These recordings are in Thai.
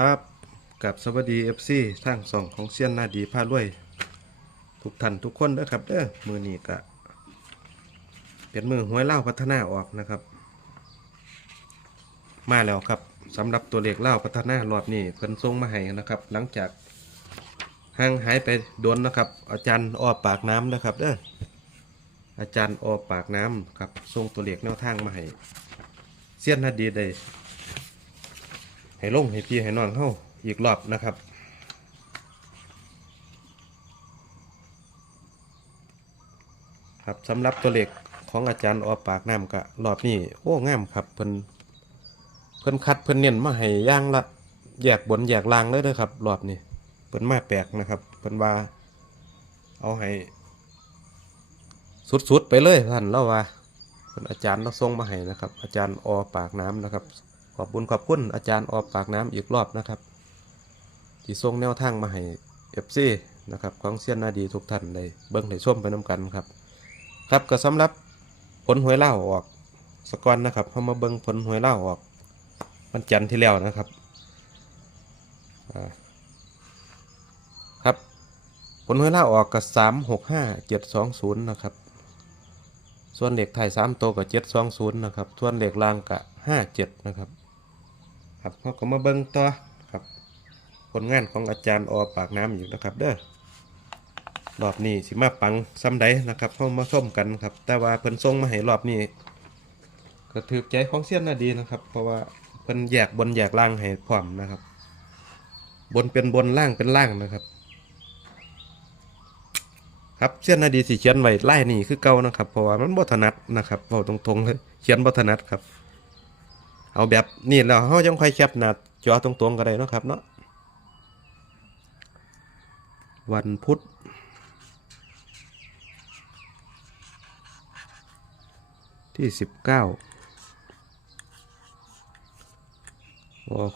ครับกับสวัสดีเอฟซีทางสองของเซียนนาดีพารวย ทุกท่านทุกคนเด้อครับเด้อมือนี้ก็เป็นมือหวยเล่าพัฒนาออกนะครับ มาแล้วครับสำหรับตัวเลขเล่าพัฒนารอบนี้เพิ่นส่งมาให้นะครับ หลังจากห่างหายไปโดนนะครับ อาจารย์อ้อปากน้ำนะครับเด้ออาจารย์อ้อปากน้ำครับส่งตัวเลขแนวทางมาให้เซียนนาดีได้ ให้ลงให้พี่ให้น้องเข้าอีกรอบนะครับครับสำหรับตัวเลขของอาจารย์ออปากน้ำกะรอบนี้โอ้งามครับเพิ่นเพิ่นคัดเพิ่นเน้นมาให้ย่างละแยกบนแยกล่างเลยเด้อครับรอบนี้เพิ่นมาแปลกนะครับเพิ่นว่าเอาให้สุดๆไปเลยท่านเล่าว่าเพิ่นอาจารย์เราส่งมาให้นะครับ อาจารย์ออปากน้ำนะครับ ขอบคุญขอบคุณอาจารย์ออบปากน้ำอีกรอบนะครับที่ส่งแนวทางมาให้เอฟซีนะครับของเซียนนาดีทุกท่านได้เบิ้งได้ชมไปน้กันครับ ครับก็สำหรับผลหวยเล่าวออกสกอนนะครับเขามาเบิ้งผลหวยเล่าวออกวันจันทร์ที่แล้วนะครับครับผลหวยเล่าวออกกับสามหกห้าเจ็ดสองศูนย์นะครับ ส่วนเหล็กไทยสามโตกับเจ็ดสองศูนย์นะครับส่วนเหล็กล่างกับห้าเจ็ดนะครับ ครับเขาก็มาเบิ้งต่อครับผลงานของอาจารย์อปากน้ำอยู่นะครับ เด้อรอบนี้สิมาปังซ้ำใดนะครับเข้ามาส้มกันครับ แต่ว่าเพิ่นส่งมาให้รอบนี้ก็ถือใจของเสี้ยนน่าดีนะครับ เพราะว่าเพิ่นแยกบนแยกล่างให้พร้อมนะครับ บนเป็นบนล่างเป็นล่างนะครับ ครับเสี้ยนนาดีสิเขียนไว้ไล่นี่คือเก่านะครับ เพราะว่ามันบ่ถนัดนะครับเว้าตรงๆเลยเขียนบ่ถนัดครับ เอาแบบนี่แล้วเฮาจังค่อยแคปหน้าจอตรงๆก็ได้เนาะครับเนาะวันพุธที่สิบเก้าว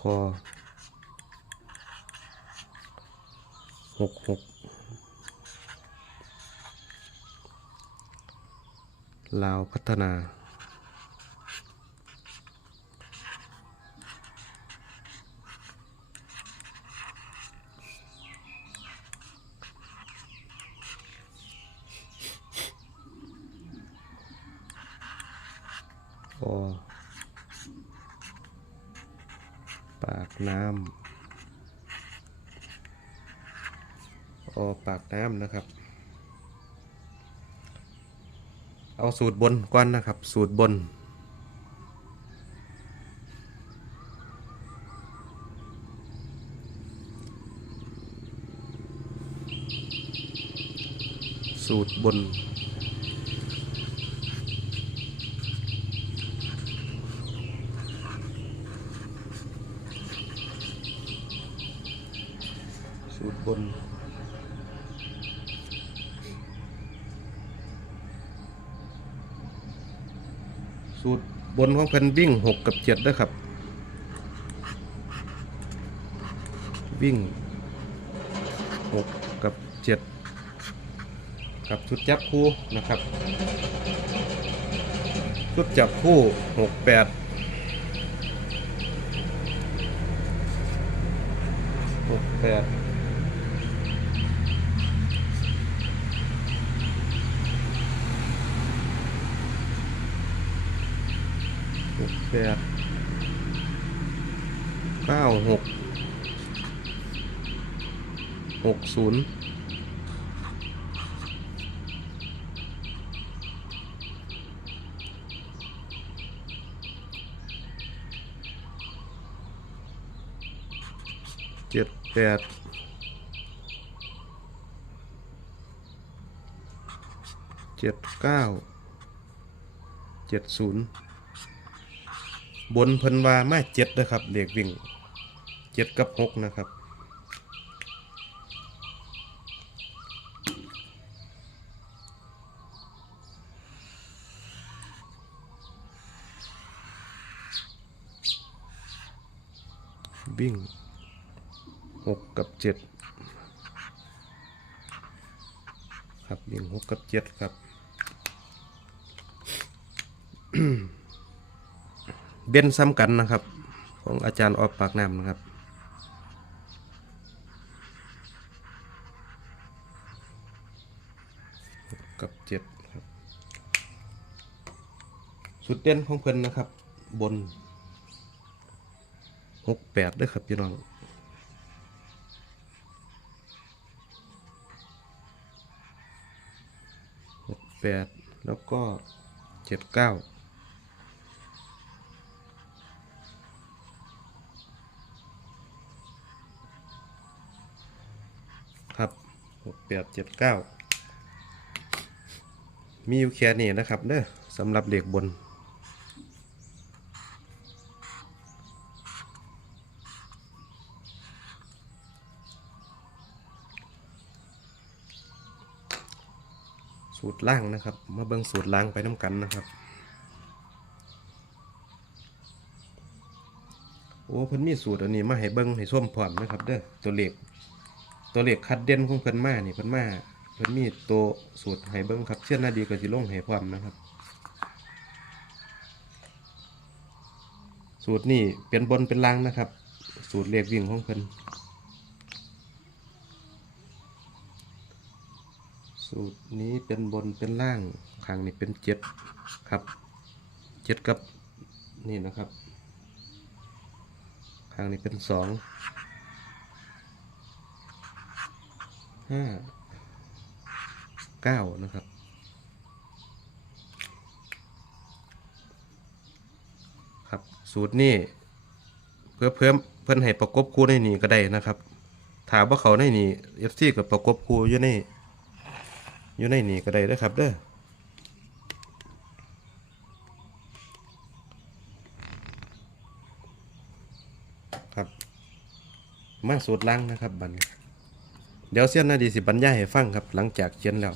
คหกหกลาวพัฒนา โอปากน้ำโอปากน้ำนะครับ เอาสูตรบนก่อนนะครับ สูตรบน สูตรบน บน สูตรบนของเพิ่นวิ่งหกกับเจ็ดด้วยครับ วิ่งหกกับเจ็ดกับชุดจับคู่นะครับ ชุดจับคู่หกแปดหกแปด ห กแปดเก้าหกหกศูนย์เจ็ดแปดเจ็ดเก้าเจ็ดศูนย์ บนเพิ่นว่ามาเจ็ดนะครับเด็กวิ่งเจ็ดกับหกนะครับ วิ่งหกกับเจ็ดครับวิ่งหกกับเจ็ดครับ เบนซ้ำกันนะครับ ของอาจารย์ออบปากน้ำนะครับ กับเจ็ดครับ สุดเด่นของเพิ่นนะครับ บนหกแปดด้วยครับพี่น้องหกแปดแล้วก็เจ็ดเก้า หกแปดเจ็ดเก้ามีอยู่แค่นี้นะครับเด้อสำหรับเด็กบน สูตรล่างนะครับ มาเบิ่งสูตรล่างไปน้ำกันนะครับโอ้เพิ่นมีสูตรอันนี้มาให้เบิ่งให้ส้มพร้อมนะครับเด้อตัวเลข ตัวเลขคัดเด่นของเพิ่นมานี่เพิ่นมาเพิ่นมีตัวสูตรให้เบิ่งครับเช่นนาดีก็สิลงให้พร้อมนะครับ สูตรนี่เป็นบนเป็นล่างนะครับ สูตรเลขวิ่งของเพิ่นสูตรนี้เป็นบนเป็นล่างข้างนี้เป็นเจ็ดครับเจ็ดกับนี่นะครับข้างนี้เป็นสอง ห้าเก้านะครับ ครับสูตรนี้เพื่อเพิ่มเพิ่นให้ประกบคู่ในนี้ก็ได้นะครับ ถามว่าเขาในนี้เอฟซีกับประกบคู่อยู่ในอยู่ในนี่ก็ได้เด้อครับเด้อครับ มาสูตรล่างนะครับบัน เดี๋ยวเสี้ยนนาดีสิบรรยายให้ฟังครับ หลังจากเขียนแล้ว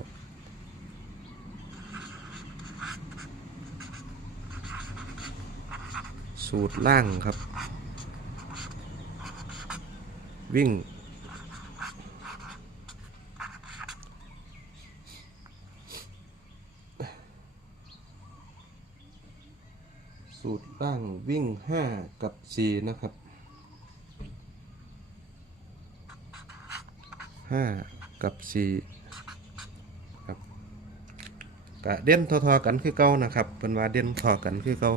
สูตรล่างครับ วิ่ง สูตรล่างวิ่งห้ากับสี่นะครับ ห้ากับสี่ครับกะเด่นทอๆกันคือเก่านะครับเป็นว่าเด่นทอกันคือเก่า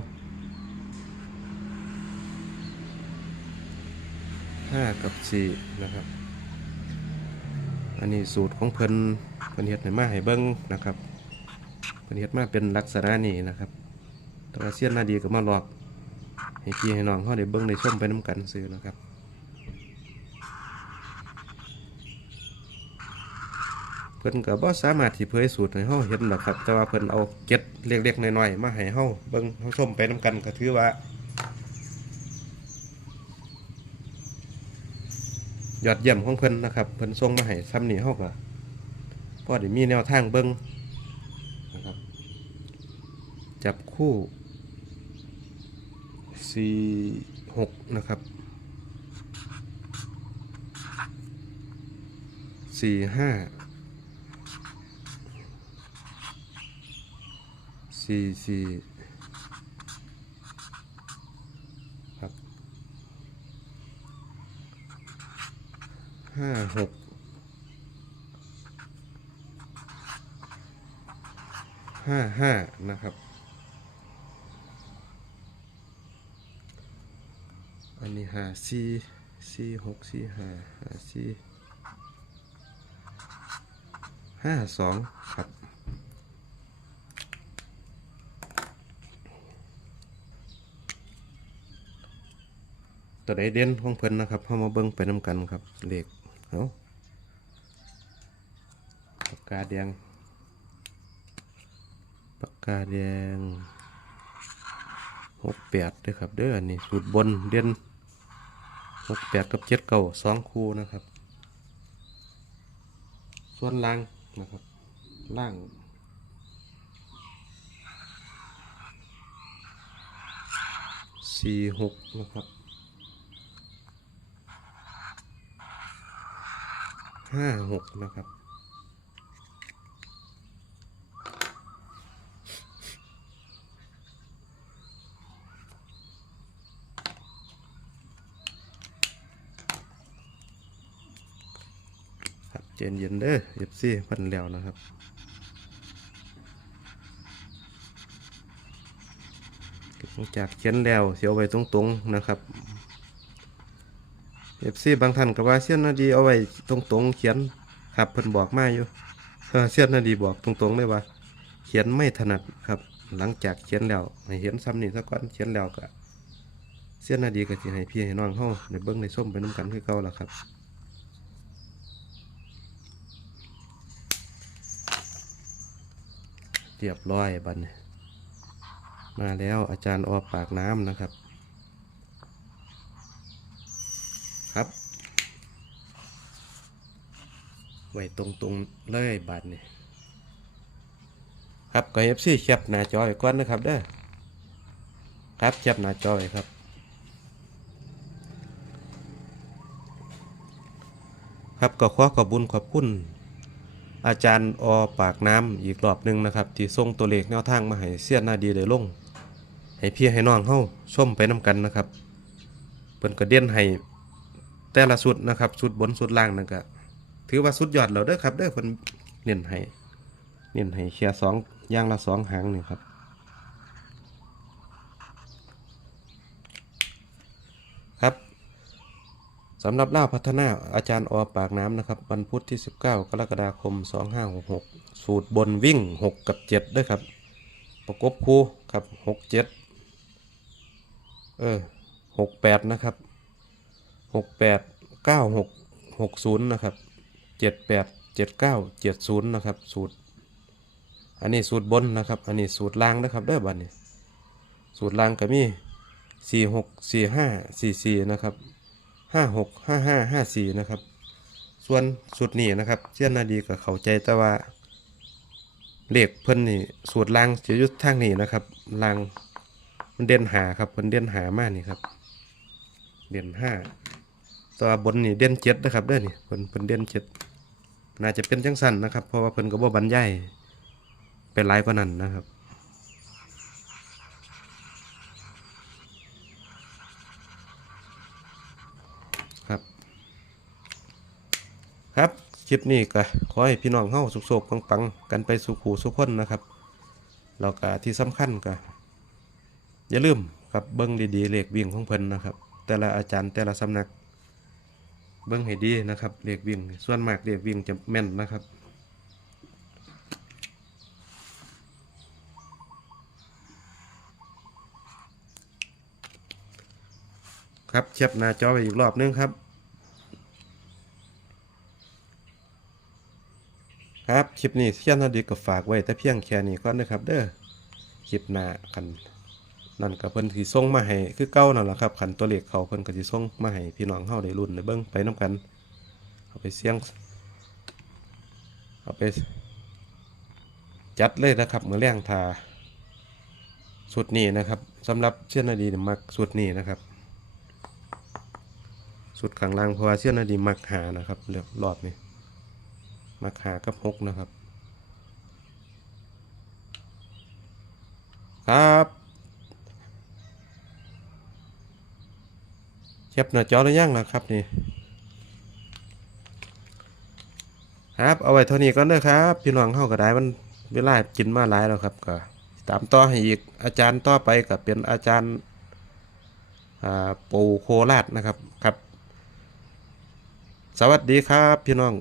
ห้ากับสี่นะครับ อันนี้สูตรของเพิ่นเพิ่นเฮ็ดให้มาให้เบิ่งนะครับเพิ่นเฮ็ดมาเป็นลักษณะนี้นะครับ แตัวาเสี้ยนนาดีก็มาหลอกให้พี่ให้น้องเขาได้เบิ้งได้ชมไปน้ำกันซื้อนะครับ เพิ่นก็บ่สามารถที่เผยสูตรให้เฮาเห็นหรอกครับ แต่ว่าเพิ่นเอาเก็ดเล็กๆน้อยๆมาให้เฮาเบิ่งเฮาชมไปน้ำกันก็ถือว่า ยอดเยี่ยมของเพิ่นนะครับเพิ่นส่งมาให้ซ้ำนี้เฮาก็พอได้มีแนวทางเบิ่งนะครับ จับคู่สี่หกนะครับสี่ห้า สี่สี่ครับห้าหกห้าห้านะครับ อันนี้หาสี่สี่หกสี่ห้าหาสี่ห้าสองครับ ตัวใดเด่นของเพิ่นนะครับเข้ามาเบิ่งไปน้ำกันครับเหลขเอาปากกาแดงปากกาแดงหกแปดด้วยครับเด้ออันนี้สูตรบนเด่นหกแปดกับเจ็ดเก้าสองคู่นะครับ ส่วนล่างนะครับล่างสี่หกนะครับ ห้าหกนะครับ ครับเจนเย็นเด้อเอฟซีเพันแล้วนะครับหลังจากเขียนแล้วเสียวไว้ตรงๆนะครับ เอฟซีบางท่านก็ว่าเสี้ยนนาดีเอาไว้ตรงๆ เขียนครับเพิ่นบอกมาอยู่เสี้ยนนาดีบอกตรงๆเลยว่า เขียนไม่ถนัดครับ หลังจากเขียนแล้วให้เห็นซ้ำนี่ซะก่อนเขียนแล้วก็เสี้ยนนาดีก็สิให้พี่ให้น้องเฮาในเบิ้งในส้มไปน้ำกันคือเก่าล่ะครับเรียบร้อยบัดนมาแล้วอาจารย์ออปากน้ำนะครับ ครับ ไว้ตรงๆเลยบัดนี่ครับก็เอฟซีแคปหน้าจอไว้ก่อนนะครับเด้อครับแคปหน้าจอไว้ครับ ครับก็ขอขอบคุญขอบคุณอาจารย์อปากน้ำอีกรอบหนึ่งนะครับ ที่ส่งตัวเลขแนวทางมาให้เสียนนาดีได้ลง ให้พี่ให้น้องเฮาชมไปน้กันนะครับเพิ่นก็เด่นให้ แต่ละสุดนะครับสุดบนสุดล่างนั่นก็ถือว่าสุดยอดแล้วเด้อครับเด้อเพิ่นเน้นให้เน้นให้แค่สองย่างละสองหางนี่ครับครับสำหรับล่าพัฒนาอาจารย์อปากน้ำนะครับวันพุธที่ 19 กรกฎาคม 2566 สูตรบนวิ่ง 6 กับ 7 ด้วยครับ ประกบคู่ครับ 6 7 เออ 68 นะครับ 68 96 60นะครับ78 79 70นะครับ สูตร อันนี้สูตรบนนะครับ อันนี้สูตรล่างนะครับเด้อบัดนี้ สูตรล่างก็มี46 45 44นะครับห้าหกห้าห้าห้าสี่นะครับ ส่วนสุดนี้นะครับเจ้านาดีก็เข้าใจแต่ว่าเลขเพิ่นนี่สูตรล่างจะยุดทางนี้นะครับล่างมันเด่นหาครับเพิ่นเด่นหามากนี่ครับ เด่นห้า ตัวบนนี่เด่นเจ็ดนะครับเด้อนี่เพิ่นเพิ่นเด่นเจ็ดน่าจะเป็นจังสันนะครับ เพราะว่าเพิ่นก็บ่บรรยายเป็นหลายกว่านั้นนะครับครับครับคลิปนี้ก็ขอให้พี่น้องเฮาสุขๆปังๆกันไปสู่ขู่สุขคนนะครับแล้วก็ที่สำคัญก็อย่าลืมครับเบิ้งดีๆเลขวิ่งของเพิ่นนะครับ แต่ละอาจารย์แต่ละสำนัก เบิ้งให้ดีนะครับเลขวิ่ง ส่วนมากเลขวิ่งจะแม่นนะครับครับเช็บหน้าจอไปอีกรอบนึงครับ ครับคลิปนี้เที่ยนนาดีก็ฝากไว้แต่เพียงแค่นี้ก่อนนะครับ เด้อคลิปหน้าคัน นั่นก็เพิ่นสิส่งมาให้คือเก่านั่นแหละครับคันตัวเลขเขาเพิ่นก็สิส่งมาให้พี่น้องเฮาได้รุ่นได้เบิ่งไปนํกันเอาไปเสี่ยงเอาไปจัดเลยนะครับเมื้อแรงทาสุดนี้นะครับสำหรับเชื่อนาดีมักสุดนี้นะครับสุดข้างล่างเพราะว่าเชื่อนาดีมักหานะครับเรียบรอบนี้มาขากับหกนะครับ ครับ เก็บหน้าจอหรือยังนะครับนี่ครับเอาไว้เท่านี้ก่อนเด้อครับ พี่น้องเข้าก็ได้มันเวลากินมาหลายแล้วครับก็ตามต่อให้อีกอาจารย์ต่อไปก็เป็นอาจารย์ปูโคราชนะครับครับ สวัสดีครับพี่น้อง